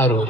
સારું.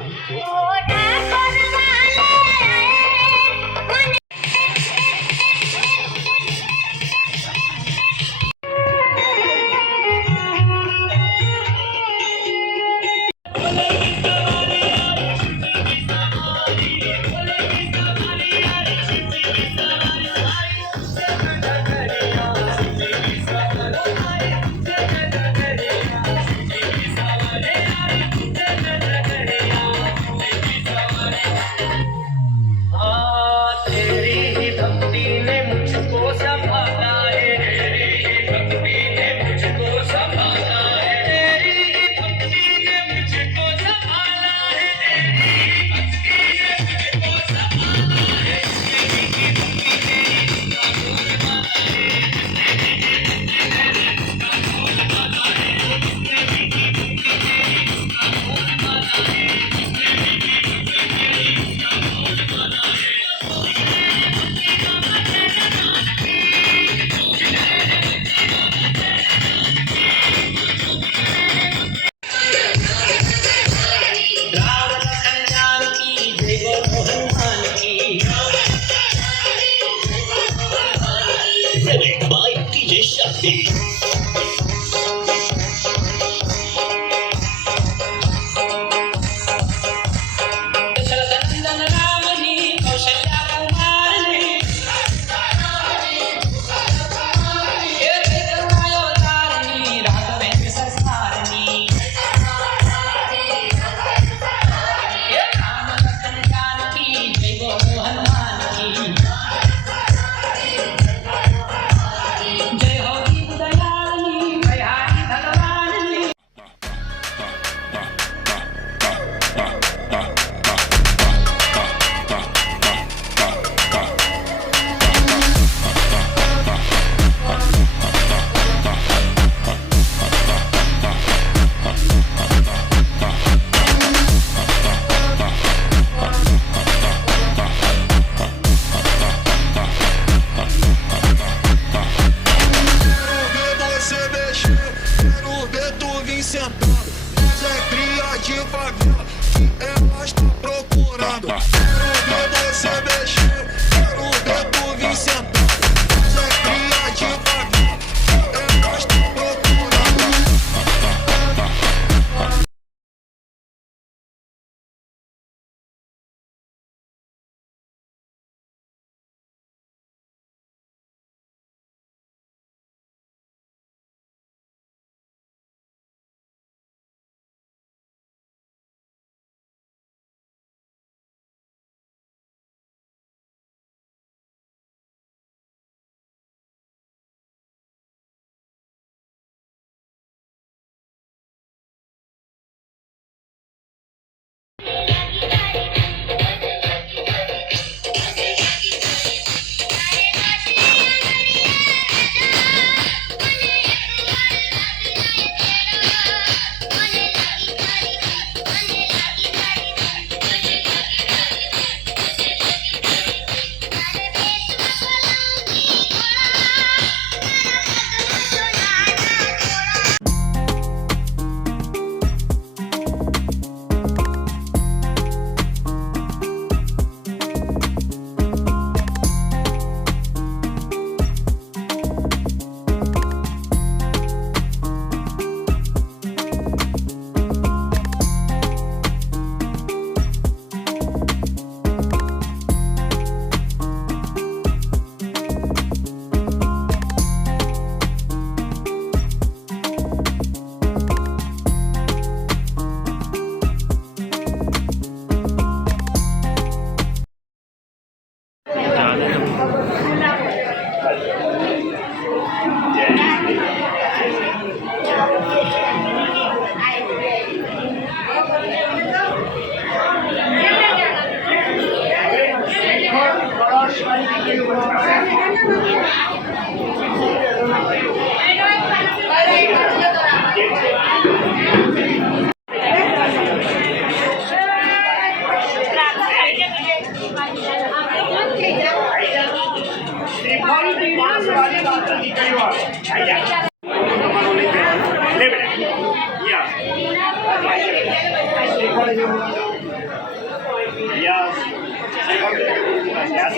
યસ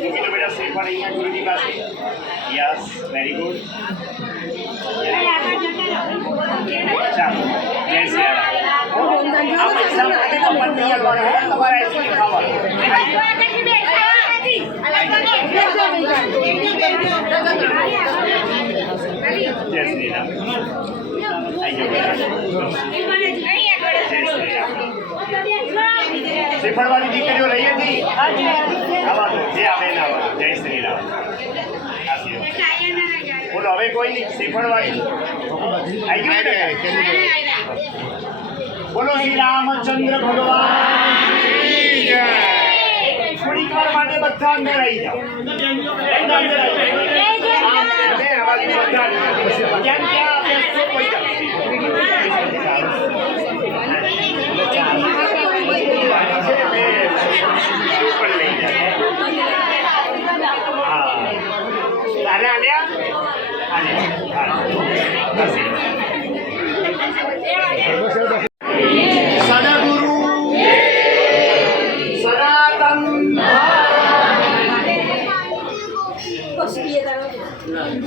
તો બેટા શ્રીફળ અહીંયા ગુરુજી પાસે. Yes very good. ચાલો જય શ્રી રામ. આ પૈસા માટે તો પણ તૈયાર હોય તમારે આઈસ્ક્રીમ ખાવાનું. જય શ્રી રામ. શ્રીફળ વાળી દીકરીઓ રહી હતી. આવવાનું જે આવે ના આવવાનું. જય શ્રી રામ. બોલો હવે કોઈ નહીં. શ્રીફળ વાળી આવી ગયું. બોલો શ્રી રામચંદ્ર ભગવાન. થોડીક વાર માટે બધા અંદર આવી જાઓ. સદગુરુ સનાતન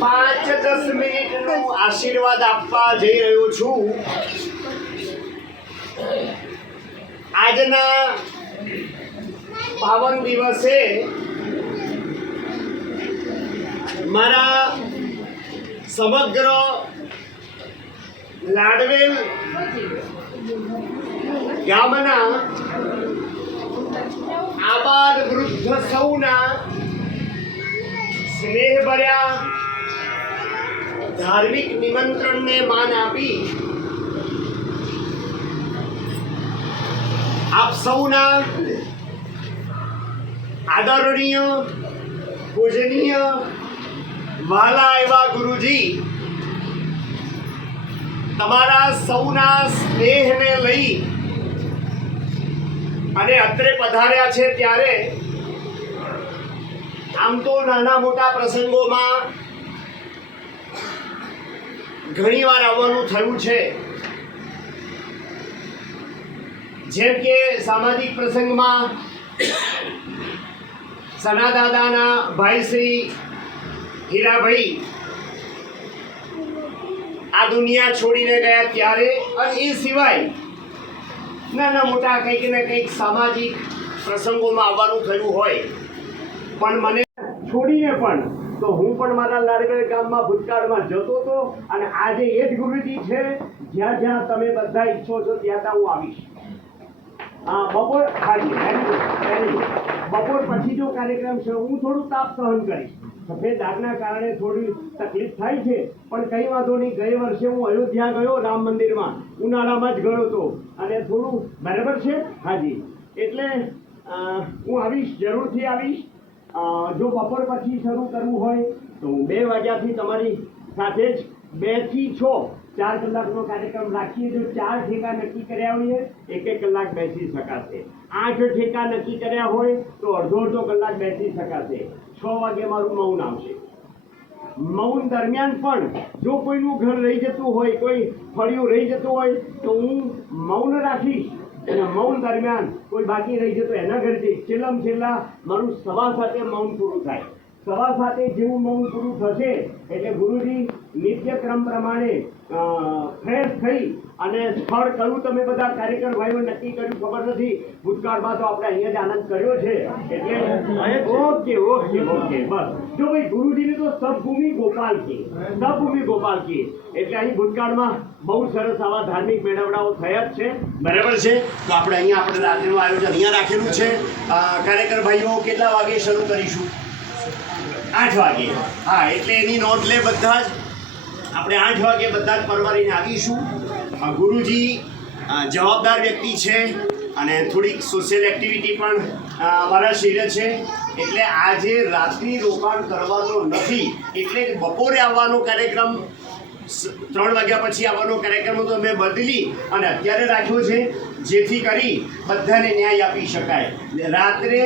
5-10 મિનિટનો આશીર્વાદ આપવા જઈ રહ્યો છું. આજના પાવન દિવસે મારા સમગ્ર લાડવેલ ગામના આબાદ વૃદ્ધ સૌના સ્નેહભર્યા ધાર્મિક નિમંત્રણને માન આપી આપ સૌના આદરણીય પૂજનીય વાલા એવા ગુરુજી તમારા સૌના સ્નેહને લઈ અને અત્રે પધાર્યા છે. ત્યારે આમ તો નાના મોટા પ્રસંગોમાં ઘણી વાર આવવાનું થયું છે. જેમ કે સામાજિક પ્રસંગમાં સના દાદાના ભાઈ શ્રી હીરાભાઈ આ દુનિયા છોડીને ગયા ત્યારે, અને એ સિવાય નાના મોટા કંઈક ને કંઈક સામાજિક પ્રસંગોમાં આવવાનું થયું હોય. પણ મને છોડીને પણ તો હું પણ મારા લાડવેલ ગામમાં ભૂતકાળમાં જતો હતો. અને આજે એ જ ગુરુજી છે. જ્યાં જ્યાં તમે બધા ઈચ્છો છો ત્યાં ત્યાં હું આવીશ. બપોર બપોર પછી જો કાર્યક્રમ છે હું થોડું તાપ સહન કરીશ. સફેદ દાગના કારણે થોડી તકલીફ થાય છે, પણ કંઈ વાંધો નહીં. ગયે વર્ષે હું અયોધ્યા ગયો રામ મંદિરમાં, ઉનાળામાં જ ગયો હતો, અને થોડું બરાબર છે. હાજી, એટલે હું આવીશ, જરૂરથી આવીશ. જો બપોર પછી શરૂ કરવું હોય તો હું 2 વાગ્યાથી તમારી સાથે જ 2 થી 6 4 કલાકનો કાર્યક્રમ રાખીએ. જો 4 ઠેકા નક્કી કર્યા હોય 1-1 કલાક બેસી શકાશે. 8 ઠેકા નક્કી કર્યા હોય તો અડધો કલાક બેસી શકાશે. 6 વાગે મારું મૌન આવશે. મૌન દરમિયાન પણ જો કોઈનું ઘર રહી જતું હોય, કોઈ ફળિયું રહી જતું હોય તો હું મૌન રાખીશ. અને મૌન દરમિયાન કોઈ બાકી રહી જતો એના ઘરેથી છેલ્લામાં છેલ્લા મારું 7:15 મૌન પૂરું થાય. 7:15 જેવું મૌન પૂરું થશે એટલે ગુરુજી નિત્યક્રમ પ્રમાણે ફ્રેશ થઈ અને સ્થળ કયું તમે બધા કાર્યકર ભાઈઓ નક્કી કર્યું ખબર નથી. ભૂતકાળમાં તો આપણે અહીંયા જ આનંદ કર્યો છે. એટલે ઓકે ઓકે ઓકે બસ. જો ભાઈ ગુરુજીને તો સબભૂમિ ગોપાલ છે, સબભૂમિ ગોપાલ છે. એટલે અહીં ભૂતકાળમાં બહુ સરસ આવા ધાર્મિક મેળાવડાઓ થયા જ છે. બરાબર છે. તો આપણે અહીંયા આપણે રાત્રિનું આયોજન અહીંયા રાખેલું છે. કાર્યકર ભાઈઓ કેટલા વાગે શરૂ કરીશું? 8 વાગે. હા, એટલે એની નોંધ લે બધા જ. આપણે 8 વાગે બધા જ પરવારીને આવીશું. ગુરુજી જવાબદાર વ્યક્તિ છે અને થોડીક સોશિયલ એક્ટિવિટી પણ અમારા શરીર છે. એટલે આજે રાત્રિ રોકાણ કરવાનો નથી. એટલે બપોરે આવવાનો કાર્યક્રમ 3 વાગ્યા પછી આવવાનો કાર્યક્રમ તો અમે બદલી અને અત્યારે રાખ્યો છે, જેથી કરી બધાને ન્યાય આપી શકાય. રાત્રે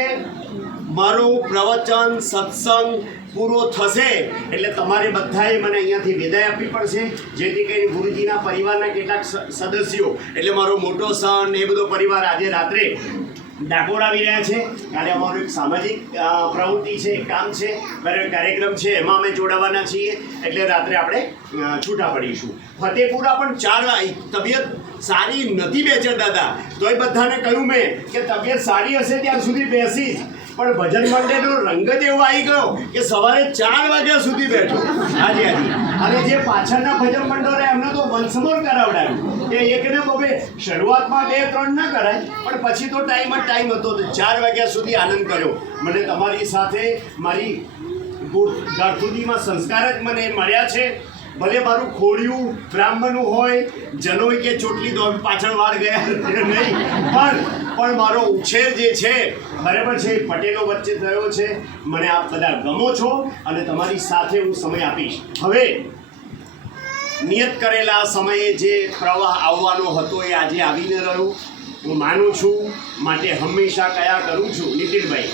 મારું પ્રવચન, સત્સંગ, પૂરો થશે એટલે તમારે બધાએ મને અહીંયાથી વિદાય આપવી પડશે, જેથી કરીને ગુરુજીના પરિવારના કેટલાક સદસ્યો એટલે મારો મોટો સન એ બધો પરિવાર આજે રાત્રે ડાકોર આવી રહ્યા છે. કાલે અમારું એક સામાજિક પ્રવૃત્તિ છે, એક કામ છે, કાર્યક્રમ છે, એમાં અમે જોડાવાના છીએ. એટલે રાત્રે આપણે છૂટા પડીશું. ફતેપુરા પણ 4 તબિયત સારી નથી બેચરતા હતા, તોય બધાને કહ્યું મેં કે તબિયત સારી હશે ત્યાં સુધી બેસીશ, પણ ભજન મંડળનો રંગ જ એવો આવી ગયો કે સવારે 4 વાગ્યા સુધી બેઠો. હાજી હાજી. અને જે પાછળના ભજન મંડળે એમને તો વંશમોર કરાવડાવ્યું કે એકને બબે શરૂઆતમાં 2-3 ના કરાય, પણ પછી તો ટાઈમ હતો તો 4 વાગ્યા સુધી આનંદ કર્યો. મને તમારી સાથે મારી ગાંઠુદીમાં સંસ્કાર જ મને મળ્યા છે. ભલે મારું ખોડિયું બ્રાહ્મણનું હોય, જનોય કે ચોટલી પાછળ વાળ ગયા નહીં, પણ મારો ઉછેર જે છે બરાબર છે, પટેલો વચ્ચે થયો છે. મને આપ બધા ગમો છો અને તમારી સાથે હું સમય આપીશ. હવે નિયત કરેલા સમયે જે પ્રવાહ આવવાનો હતો એ આજે આવીને રહ્યો. હું માનું છું માટે હંમેશા કયા કરું છું, નીતિનભાઈ,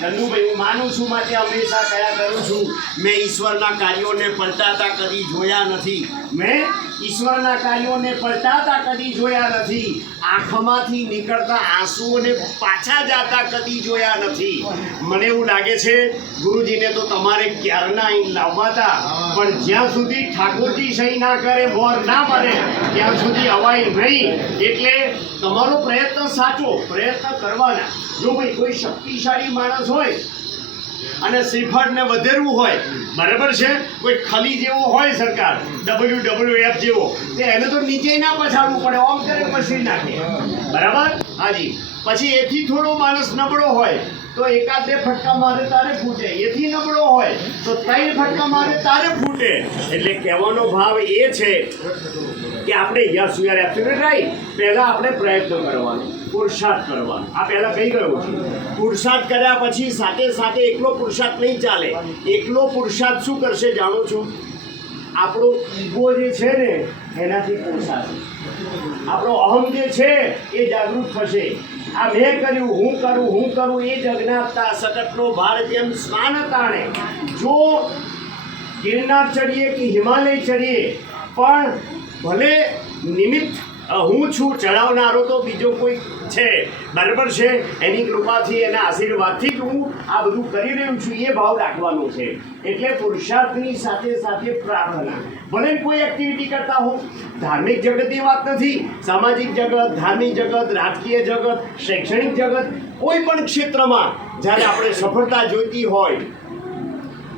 ચંદુભાઈ, હું માનું છું માટે હંમેશા કયા કરું છું. મેં ઈશ્વરના કાર્યોને પલટાતા કદી જોયા નથી. મેં ઈશ્વરના કાર્યોને પલટાતા કદી જોયા નથી. આંખમાંથી નીકળતા આંસુઓને પાછા જાતા કદી જોયા નથી. મને એવું લાગે છે ગુરુજીને તો તમારે ક્યારના અહીં લાવવા હતા, પણ જ્યાં સુધી ઠાકોરજી સહી ના કરે, મોર ના પડે, ત્યાં સુધી અવાય નહીં. એટલે તમારો પ્રયત્ન સાચો, પ્રયત્ન કરવાના. જો ભાઈ કોઈ શક્તિશાળી માણસ હોય અને શ્રીફળને વધેરવું હોય, બરાબર છે, કોઈ ખલી જેવો હોય સરકાર, WWF જેવો, તે એને તો નીચે ના પછાડવું પડે, ઓમ કરે મશીન નાખે, બરાબર. હાજી. પછી એથી થોડો માણસ નબળો હોય તો 1-2 ફટકા મારે તારે ફૂટે, એથી નબળો હોય તો 3 ફટકા મારે તારે ફૂટે. એટલે કહેવાનો ભાવ એ છે કે આપણે yes you are absolute right. પહેલાં આપણે પ્રયત્ન કરવાનો, પુરુષાર્થ કરવાનો. આ પહેલાં કહી ગયો છું. પુરુષાર્થ કર્યા પછી સાથે સાથે એકલો પુરુષાર્થ નહીં ચાલે. એકલો પુરુષાર્થ શું કરશે જાણો છો? આપણો ઈગો જે છે ને એનાથી પુરુષાર્થ, આપણો અહમ જે છે એ જાગૃત થશે. આ મેં કર્યું, હું કરું એ જગન્નાથતા સતતનો ભાર જેમ સ્નાન તાણે. જો ગિરનાર ચડીએ કે હિમાલય ચડીએ, પણ ભલે નિમિત્ત હું છું, ચડાવનારો તો બીજો કોઈ છે, બરાબર છે, એની કૃપાથી એના આશીર્વાદથી જ હું આ બધું કરી રહ્યું છું, એ ભાવ રાખવાનો છે. એટલે પુરુષાર્થની સાથે સાથે પ્રાર્થના. ભલે કોઈ એક્ટિવિટી કરતા હો, ધાર્મિક જગતની વાત નથી, સામાજિક જગત, ધાર્મિક જગત, રાજકીય જગત, શૈક્ષણિક જગત, કોઈ પણ ક્ષેત્રમાં જ્યારે આપણે સફળતા જોઈતી હોય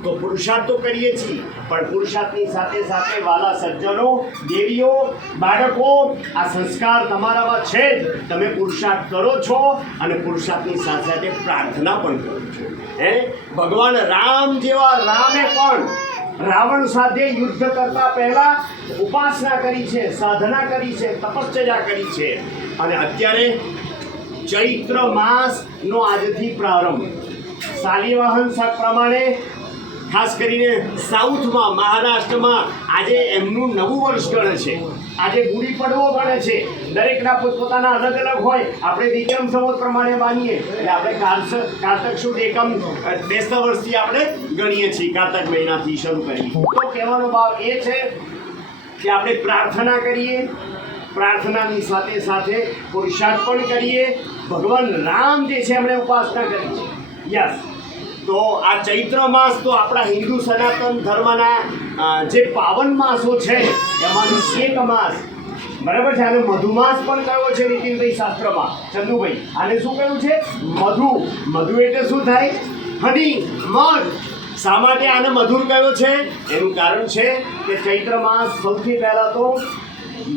તો પુરુષાર્થ તો કરીએ છીએ, પણ પુરુષાર્થની સાથે સાથે વાલા સજ્જનો, દેવીઓ, બાળકો, આ સંસ્કાર તમારામાં છે જ. તમે પુરુષાર્થ કરો છો અને પુરુષાર્થની સાથે સાથે પ્રાર્થના પણ કરો છો. ભગવાન રામ જેવા રામે પણ રાવણ સાથે યુદ્ધ કરતા પહેલા ઉપાસના કરી છે, સાધના કરી છે, તપશ્ચર્યા કરી છે. અને અત્યારે ચૈત્ર માસનો આજથી પ્રારંભ, શાલિવાહન શાક પ્રમાણે ખાસ કરીને સાઉથમાં, મહારાષ્ટ્રમાં આજે એમનું નવું વર્ષ ગણે છે. આજે ગુડી પડવો ગણે છે. દરેકના પોતપોતાના અલગ અલગ હોય. આપણે વિક્રમ સંવત પ્રમાણે માનીએ એટલે આપણે કારતક સુદ એકમ બેસતા વર્ષથી આપણે ગણીએ છીએ, કારતક મહિનાથી શરૂ કરીએ. તો કહેવાનો ભાવ એ છે કે આપણે પ્રાર્થના કરીએ, પ્રાર્થનાની સાથે સાથે પુરુષાર્થ પણ કરીએ. ભગવાન રામ જે છે એમણે ઉપાસના કરી છે. યસ. તો આ ચૈત્ર માસ તો આપણા હિન્દુ સનાતન ધર્મના જે પાવન માસો છે એમાંનું એક માસ, બરાબર છે. આને મધુમાસ પણ કયો છે નીતિનભાઈ શાસ્ત્રમાં, ચંદુભાઈ? આને શું કહ્યું છે? મધુ એટલે શું થાય? હની, મધ. શા માટે આને મધુર કયો છે? એનું કારણ છે કે ચૈત્ર માસ સૌથી પહેલાં તો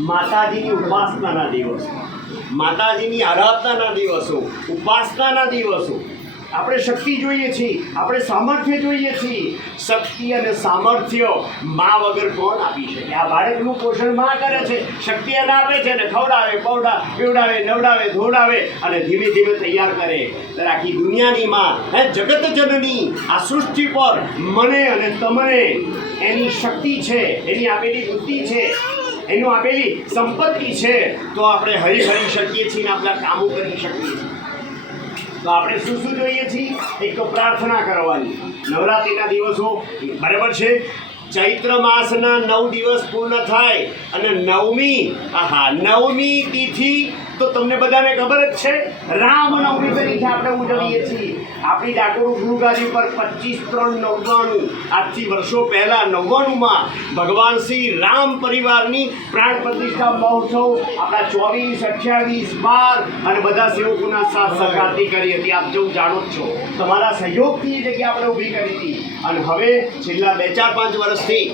માતાજીની ઉપાસનાના દિવસો, માતાજીની આરાધનાના દિવસો, ઉપાસનાના દિવસો. આપણે શક્તિ જોઈએ છીએ, આપણે સામર્થ્ય જોઈએ છીએ. શક્તિ અને સામર્થ્ય મા વગર કોણ આપી શકે? આ બાળકનું પોષણ મા કરે છે, શક્તિ એને આપે છે ને ખવડાવે, પીવડાવે, નવડાવે, ધોડાવે અને ધીમે ધીમે તૈયાર કરે. આખી દુનિયાની માં, જગત જનની, આ સૃષ્ટિ પર મને અને તમને એની શક્તિ છે, એની આપેલી બુદ્ધિ છે, એનું આપેલી સંપત્તિ છે. તો આપણે હરી શકીએ છીએ ને આપણા કામો કરી શકીએ છીએ. તો આપણે શું શું જોઈએ છીએ? એક તો પ્રાર્થના કરવાની. નવરાત્રિના દિવસો બરાબર છે. ચૈત્ર માસના 9 દિવસ પૂર્ણ થાય અને નવમી તિથિ તો તમને બધાને ખબર જ છે, રામનવમી તરીકે આપણે ઉજવીએ છીએ. આપણી ડાકોર ગુરુગાદી પર 25/3/99 આજથી વર્ષો પહેલા 99માં ભગવાન શ્રી રામ પરિવારની પ્રાણ પ્રતિષ્ઠા મહોત્સવ આપણા 24, 28, 12 અને બધા સેવકોના સાથ સહકારથી કરી હતી. આપ જેવું જાણો જ છો, તમારા સહયોગથી એ જગ્યા આપણે ઊભી કરી હતી. અને હવે છેલ્લા 2, 4, 5 વર્ષથી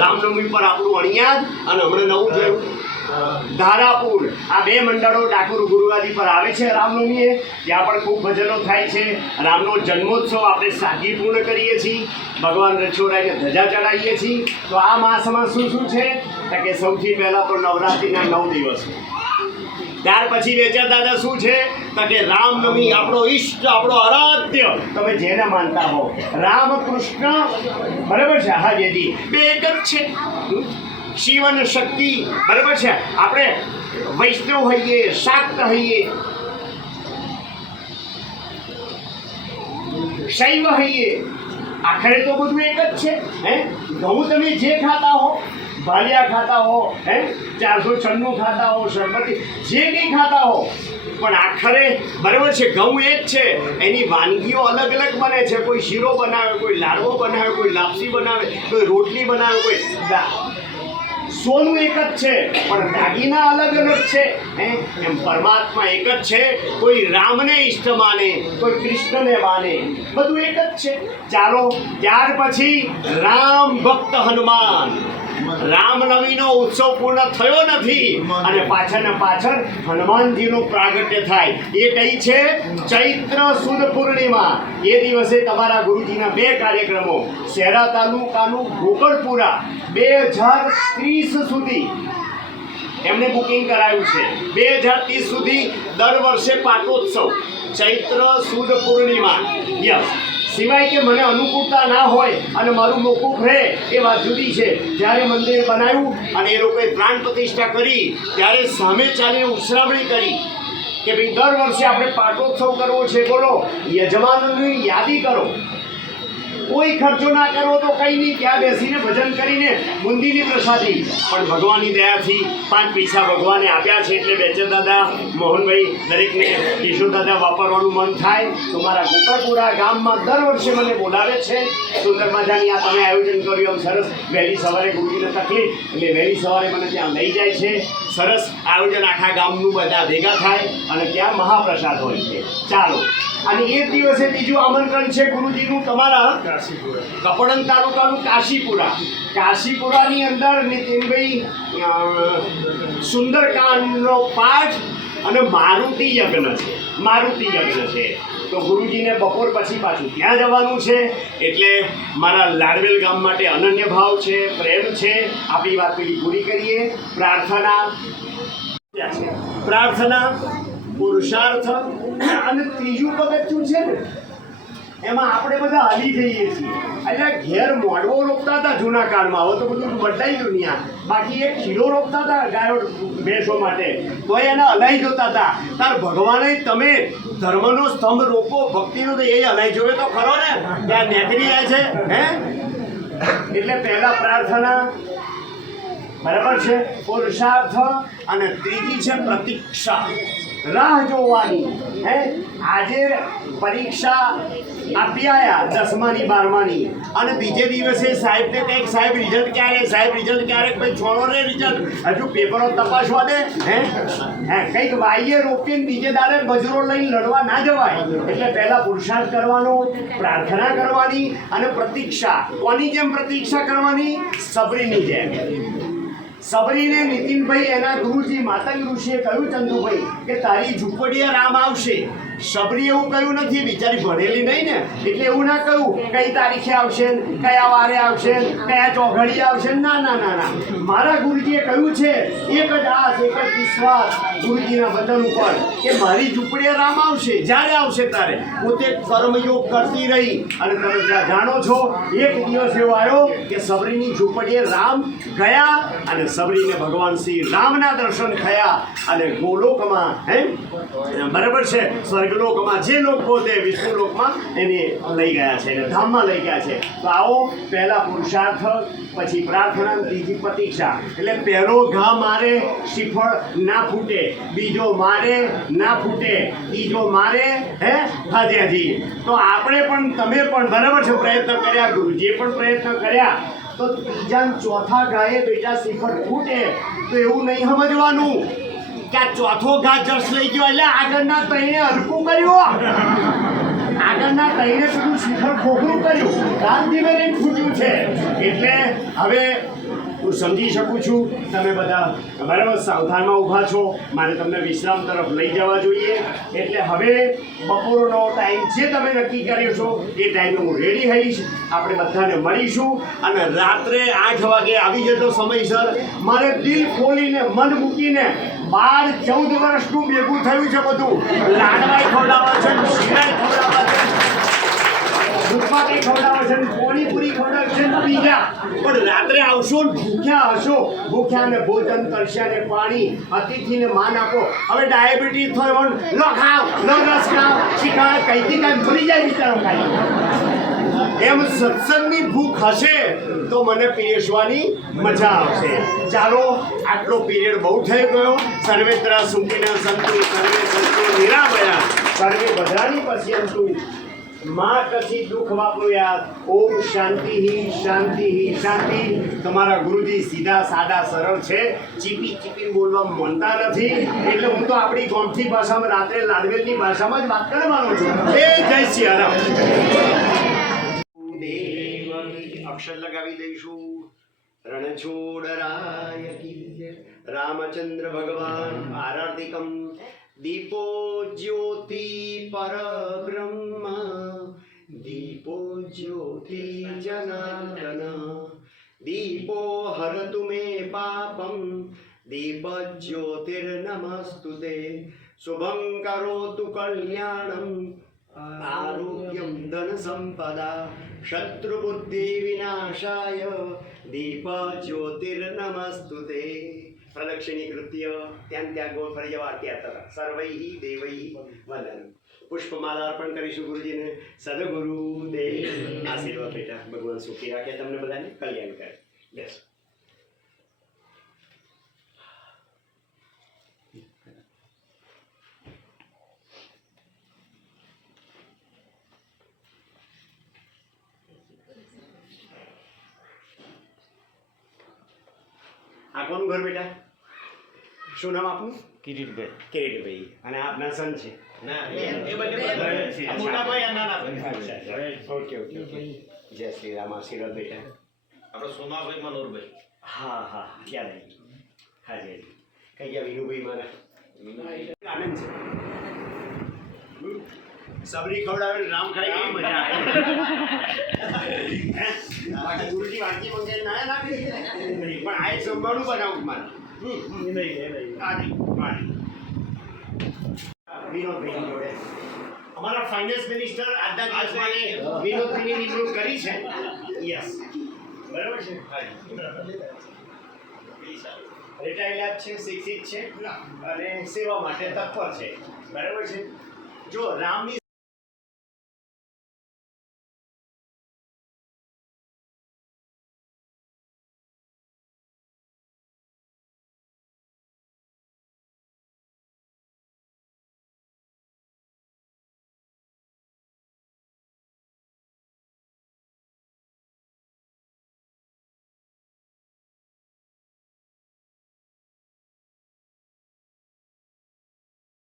રામનવમી પર આપણું અણિયાદ અને હમણાં નવું જોયું ધારાપુર, આ 2 મંડળો ડાકોર ગુરુગાદી પર આવે છે રામનવમીએ. ત્યાં પણ ખૂબ ભજનો થાય છે. રામનો જન્મોત્સવ આપણે સાદગીપૂર્ણ કરીએ છીએ. ભગવાન રછોડાઈને ધજા ચડાવીએ છીએ. તો આ માસમાં શું શું છે? તો કે સૌથી પહેલાં તો નવરાત્રિના 9 દિવસ. ત્યાર પછી વેચાર દાદા શું છે? તો કે રામનવમી, આપણો ઈષ્ટ, આપણો આરાધ્ય, તમે જેને માનતા હો, રામકૃષ્ણ બરાબર છે. હા જેજી બે એક જ છે, શિવ અને શક્તિ બરાબર છે. આપણે વૈષ્ણવ હોઈએ, શાક્ત હોઈએ, શૈવ હોઈએ, આખરે તો બધું એક જ છે. ઘઉં તમે જે ખાતા હો, ભાલિયા ખાતા હો, 496 ખાતા હો, શરબતી જે કંઈ ખાતા હો, પણ આખરે બરાબર છે ઘઉં એક છે. એની વાનગીઓ અલગ અલગ બને છે. કોઈ શીરો બનાવે, કોઈ લાડવો બનાવે, કોઈ લાપસી બનાવે, કોઈ રોટલી બનાવે, કોઈ સોનું એક જ છે પણ દાગીના અલગ અલગ છે. એમ પરમાત્મા એક જ છે. કોઈ રામને ઈષ્ટ માને, કોઈ કૃષ્ણને માને, બધું એક જ છે. ચાલો, ત્યાર પછી રામ ભક્ત હનુમાન. રામનવમીનો ઉત્સવ પૂર્ણ થયો નથી અને પાછળ હનુમાનજીનું પ્રાગટ્ય થાય. એ કઈ છે? ચૈત્ર સુદ પૂર્ણિમા. એ દિવસે તમારા ગુરુજીના 2 કાર્યક્રમો શહેરા તાલુકાનું ગોકળપુરા 2030 સુધી એમને બુકિંગ કરાયું છે. 2030 સુધી દર વર્ષે પાટોત્સવ, ચૈત્ર સુદ પૂર્ણિમા. યસ, સિવાય કે મને અનુકૂળતા ના હોય અને મારું મોકૂફ રહે એ વાત જુદી છે. જ્યારે મંદિર બનાવ્યું અને એ લોકોએ પ્રાણ પ્રતિષ્ઠા કરી ત્યારે સામે ચાલીને ઉછરામણી કરી કે ભાઈ દર વર્ષે આપણે પાટોત્સવ કરવો છે. બોલો, યજમાનોની યાદી કરો, કોઈ ખર્ચો ના કરવો તો કંઈ નહીં, ત્યાં બેસીને ભજન કરીને બુંદીની પ્રસાદી. પણ ભગવાનની દયાથી 5 પૈસા ભગવાને આપ્યા છે એટલે બેચર દાદા, મોહનભાઈ, દરેકને કિશોર દાદા વાપરવાનું મન થાય તો મારા ગોકળપુરા ગામમાં દર વર્ષે મને બોલાવે છે. સુંદર મજાની આ તમે આયોજન કર્યું એમ સરસ. વહેલી સવારે ગુરુજીને તકલીફ એટલે વહેલી સવારે મને ત્યાં લઈ જાય છે. સરસ આયોજન, આખા ગામનું બધા ભેગા થાય અને ત્યાં મહાપ્રસાદ હોય છે. ચાલો, અને એ દિવસે બીજું આમંત્રણ છે ગુરુજીનું તમારા કપડન તાલુકાનું કાશીપુરાની અંદર નીતિનભાઈ સુંદરકાંડનો પાઠ અને મારુતિ યજ્ઞ છે. તો ગુરુજીને બપોર પછી પાછું ત્યાં જવાનું છે. એટલે મારા લાડવેલ ગામ માટે અનન્ય ભાવ છે, પ્રેમ છે. આપણી વાત પેલી પૂરી કરીએ. પ્રાર્થના, પુરુષાર્થ અને ત્રીજું પગથિયું છે ને, એમાં આપણે બધા હાલી જઈએ છીએ. એટલે ઘેર મોડવો રોપતા હતા જૂના કાળમાં, હવે તો બધું બદલાઈ ગયું ત્યાં. બાકી એક ખીલો રોપતા હતા ગાયો ભેંસો માટે, તો એને હલાઈ જોતા હતા. તાર ભગવાને તમે ધર્મનો સ્તંભ રોપો, ભક્તિનો, તો એ હલાઈ જોવે તો ખરો ને, ત્યાં નેકરી જાય છે. એટલે પહેલા પ્રાર્થના બરાબર છે, પુરુષાર્થ, અને ત્રીજી છે પ્રતીક્ષા, રાહ જોવાની. આજે પરીક્ષા આપી આવ્યા 10માની 12માની અને બીજે દિવસે સાહેબને કંઈક સાહેબ રિઝલ્ટ ક્યારે, કોઈ છોડો ને રિઝલ્ટ, હજુ પેપરો તપાસવા દે. કંઈક વાઈએ રોપીને બીજે દાડે બજરો લઈને લડવા ના જવાય. એટલે પહેલા પુરુષાર્થ કરવાનો, પ્રાર્થના કરવાની અને પ્રતીક્ષા. કોની જેમ પ્રતીક્ષા કરવાની? સબરીની જેમ. સબરીને નીતિનભાઈ એના ગુરુજી માતાજી ઋષિએ કહ્યું, ચંદુભાઈ, કે તારી ઝૂંપડીએ રામ આવશે. સબરી એવું કહ્યું નથી, બિચારી ભણેલી નહીં ને, એટલે એવું ના કહ્યું કઈ તારીખે આવશે, કયા વારે આવશે, કયા ચોઘડીએ આવશે. ના, મારા ગુરુજીએ કહ્યું છે એક જ આસ, એક જ વિશ્વાસ ગુરુજીના વચન ઉપર કે મારી ઝૂંપડીએ રામ આવશે. જ્યારે આવશે ત્યારે પોતે કર્મયોગ કરતી રહી. અને તમે જાણો છો, એક દિવસ એવો આવ્યો કે સબરીની ઝૂંપડીએ રામ ગયા અને સબરીને ભગવાન શ્રી રામના દર્શન થયા અને ગોલોકમાં બરાબર છે સ્વર્ગલોકમાં જે લોક પોતે વિષ્ણુલોકમાં એને લઈ ગયા છે એને ધામમાં લઈ ગયા છે. તો આવો પહેલા પુરુષાર્થ, પછી પ્રાર્થના, ત્રીજી પ્રતીક્ષા. એટલે પહેલો ઘા મારે શ્રીફળ ના ફૂટે, બીજો મારે ના ફૂટે, ત્રીજો મારે હાજી. તો આપણે પણ તમે પણ બરાબર છે પ્રયત્ન કર્યા, ગુરુજીએ પણ પ્રયત્ન કર્યા. તો ત્રીજા ચોથા ગાએ બેટા શ્રીફળ ફૂટે તો એવું નહીં સમજવાનું કે આ ચોથો ઘા જસ લઈ ગયો એટલે આગળના તઈને હલકું કર્યું, આગળના તઈને પેલું શ્રીફળ ખોખરું કર્યું, ગામ ધીમે ધીમે ફૂટ્યું છે. એટલે હવે હું સમજી શકું છું તમે બધા બરાબર સાવધાનમાં ઊભા છો, મારે તમને વિશ્રામ તરફ લઈ જવા જોઈએ. એટલે હવે બપોરનો ટાઈમ જે તમે નક્કી કર્યો છો એ ટાઈમે હું રેડી થઈશ, આપણે બધાને મળીશું અને રાત્રે 8 વાગે આવી જતો સમયસર. મારે દિલ ખોલીને મન મૂકીને 12-14 વર્ષનું ભેગું થયું છે બધું, લાડવાય ખવડાવવા છે, શીરાય ખવડાવવા છે, દૂધમાં કંઈ ખવડાવે છે, પાણીપુરી ખવડાવે છે, પીઝા. પણ રાત્રે આવશો ને ભૂખ્યા હશો, ભૂખ્યા ને ભોજન, તરસ્યા ને પાણી, અતિથિને માન આપો. હવે ડાયાબિટીસ થયો હોય ન ખાવ, ન રસ ખાવ, શીખાય કઈથી કાંઈ ભૂલી જાય બિચારો ખાઈ. એમ સત્સંગની ભૂખ હશે તો મને પીરસવાની મજા આવશે. ચાલો, આટલો પીરિયડ બહુ થઈ ગયો. સર્વેત્ર સુખિનઃ સંતુ, સર્વે સંતુ નિરામયા, સર્વે ભદ્રાણી પશ્યન્તુ, માં કશી દુઃખ વાપરું યાર. ઓમ શાંતિ શાંતિ શાંતિ. તમારા ગુરુજી સીધા સાદા સરળ છે, ચીપી ચીપી બોલવા માનતા નથી. એટલે હું તો આપણી ગોમથી ભાષામાં રાત્રે લાડવેલની ભાષામાં જ વાત કરવાનો છું. એ જય સિયારામ. અક્ષર લગાવી દઈશું. રણછોડરાય કી જય. રામચંદ્ર ભગવાન આરાધિકમ. દીપો જ્યોતિ પરબ્રહ્મ, દીપો જ્યોતિ જનાર્દન, દીપો હરતુ મે પાપમ, દીપ જ્યોતિર્નમસ્તુતે. શુભં કરોતુ કલ્યાણમ, આરોગ્યમ ધન સંપદા, શત્રુબુદ્ધિ વિનાશાય, દીપ જ્યોતિર્નમસ્તુતે. પ્રદક્ષિણી કૃત્ય ત્યાં ગોળ ફરી જવા ત્યાં સર્વૈ દેવૈ વંદન. પુષ્પમાલા અર્પણ કરીશું ગુરુજીને. સદગુરુ દેવ આશીર્વાદ બેટા. ભગવાન સુખી રાખે, તમને બધાને કલ્યાણ કરે. બેસો. આ કોનું ઘર બેટા? શું નામ આપનું? કિરીટભાઈ. કિરીટભાઈ. અને આપના સન છે? Okay okay okay. જય શ્રી રામ. આશીર્વાદ બેટા. આપણે સોમાભાઈ મનોહરભાઈ. હા હા, યાદ આવી. હાજી હાજી. કઈ ગયા વિનુભાઈ મારા? આનંદ છે. સબરી ખવડાવે રામ ખાઈ ગઈ મજા આવે. ગુરુજી વાંચી મંગાઈ ના લાગે પણ આ સંભાળું બનાવું મારે. વિનોદભાઈની જોડે અમારા ફાઇનાન્સ મિનિસ્ટર આજના દિવસ માટે વિનોદભાઈની નિમણૂક કરી છે. યસ, બરાબર છે. રિટાયર્ડ છે, શિક્ષિત છે અને સેવા માટે તત્પર છે. બરાબર છે. જો રામની